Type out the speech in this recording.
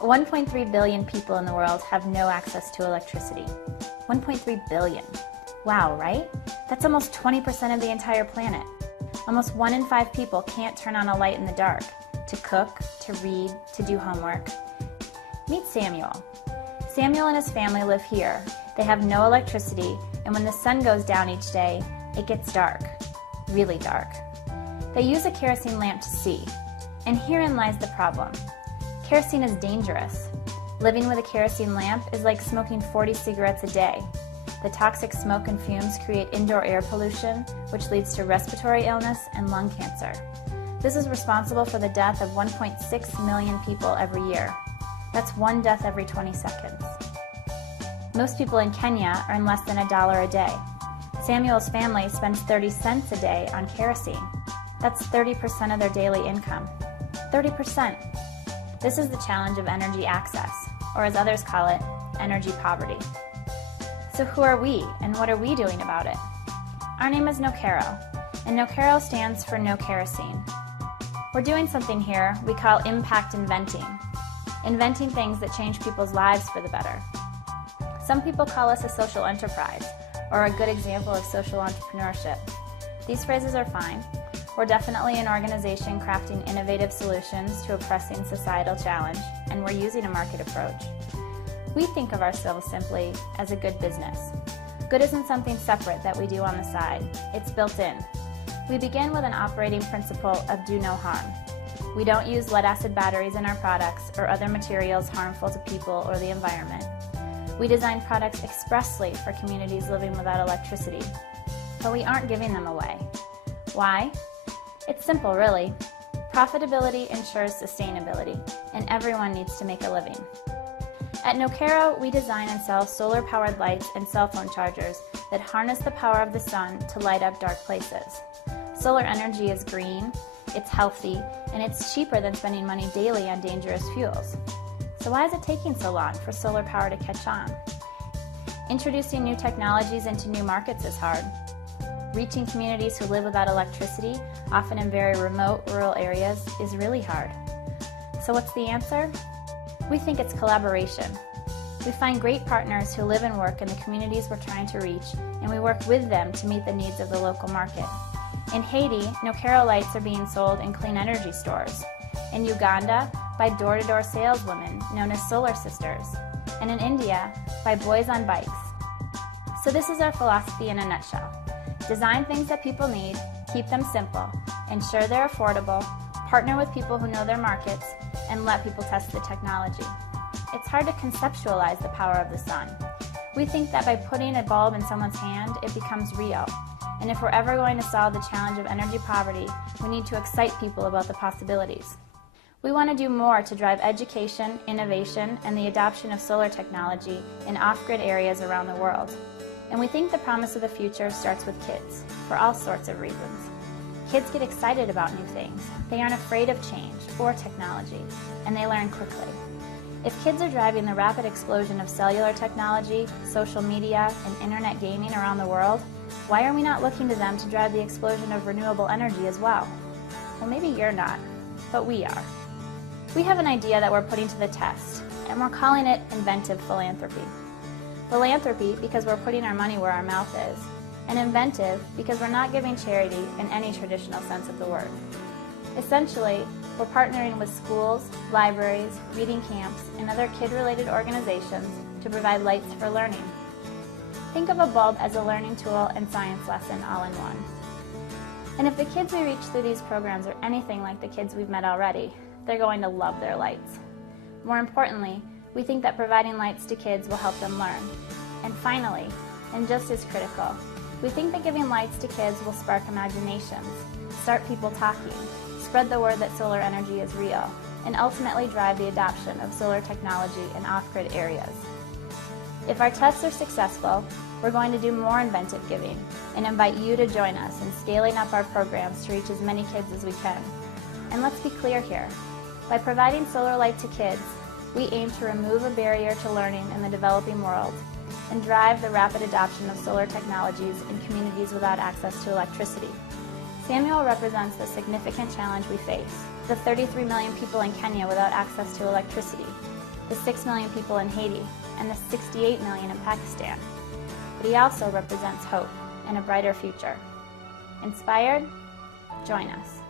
1.3 billion people in the world have no access to electricity. 1.3 billion. Wow, right? That's almost 20% of the entire planet. Almost 1 in 5 people can't turn on a light in the dark to cook, to read, to do homework. Meet Samuel. Samuel and his family live here. They have no electricity, and when the sun goes down each day, it gets dark, really dark. They use a kerosene lamp to see, and herein lies the problem. Kerosene is dangerous. Living with a kerosene lamp is like smoking 40 cigarettes a day. The toxic smoke and fumes create indoor air pollution, which leads to respiratory illness and lung cancer. This is responsible for the death of 1.6 million people every year. That's 1 death every 20 seconds. Most people in Kenya earn less than $1 a day. Samuel's family spends 30 cents a day on kerosene. That's 30% of their daily income. 30%. This is the challenge of energy access, or as others call it, energy poverty. So who are we, and what are we doing about it? Our name is Nokero, and Nokero stands for no kerosene. We're doing something here we call impact inventing. Inventing things that change people's lives for the better. Some people call us a social enterprise, or a good example of social entrepreneurship. These phrases are fine. We're definitely an organization crafting innovative solutions to a pressing societal challenge, and we're using a market approach. We think of ourselves simply as a good business. Good isn't something separate that we do on the side. It's built in. We begin with an operating principle of do no harm. We don't use lead-acid batteries in our products or other materials harmful to people or the environment. We design products expressly for communities living without electricity, but we aren't giving them away. Why? It's simple, really. Profitability ensures sustainability, and everyone needs to make a living. At Nokero, we design and sell solar-powered lights and cell phone chargers that harness the power of the sun to light up dark places. Solar energy is green, it's healthy, and it's cheaper than spending money daily on dangerous fuels. So why is it taking so long for solar power to catch on? Introducing new technologies into new markets is hard. Reaching communities who live without electricity, often in very remote rural areas, is really hard. So what's the answer? We think it's collaboration. We find great partners who live and work in the communities we're trying to reach, and we work with them to meet the needs of the local market. In Haiti, Nokero lights are being sold in clean energy stores. In Uganda, by door-to-door saleswomen known as Solar Sisters. And in India, by boys on bikes. So this is our philosophy in a nutshell. Design things that people need, keep them simple, ensure they're affordable, partner with people who know their markets, and let people test the technology. It's hard to conceptualize the power of the sun. We think that by putting a bulb in someone's hand, it becomes real. And if we're ever going to solve the challenge of energy poverty, we need to excite people about the possibilities. We want to do more to drive education, innovation, and the adoption of solar technology in off-grid areas around the world. And we think the promise of the future starts with kids, for all sorts of reasons. Kids get excited about new things. They aren't afraid of change or technology, and they learn quickly. If kids are driving the rapid explosion of cellular technology, social media, and internet gaming around the world, why are we not looking to them to drive the explosion of renewable energy as well? Well, maybe you're not, but we are. We have an idea that we're putting to the test, and we're calling it inventive philanthropy. Philanthropy because we're putting our money where our mouth is, and inventive because we're not giving charity in any traditional sense of the word. Essentially, we're partnering with schools, libraries, reading camps, and other kid-related organizations to provide lights for learning. Think of a bulb as a learning tool and science lesson all in one. And if the kids we reach through these programs are anything like the kids we've met already, they're going to love their lights. More importantly, we think that providing lights to kids will help them learn. And finally, and just as critical, we think that giving lights to kids will spark imaginations, start people talking, spread the word that solar energy is real, and ultimately drive the adoption of solar technology in off-grid areas. If our tests are successful, we're going to do more inventive giving and invite you to join us in scaling up our programs to reach as many kids as we can. And let's be clear here. By providing solar light to kids, we aim to remove a barrier to learning in the developing world and drive the rapid adoption of solar technologies in communities without access to electricity. Samuel represents the significant challenge we face, the 33 million people in Kenya without access to electricity. the 6 million people in Haiti, and the 68 million in Pakistan. But he also represents hope and a brighter future. Inspired? Join us.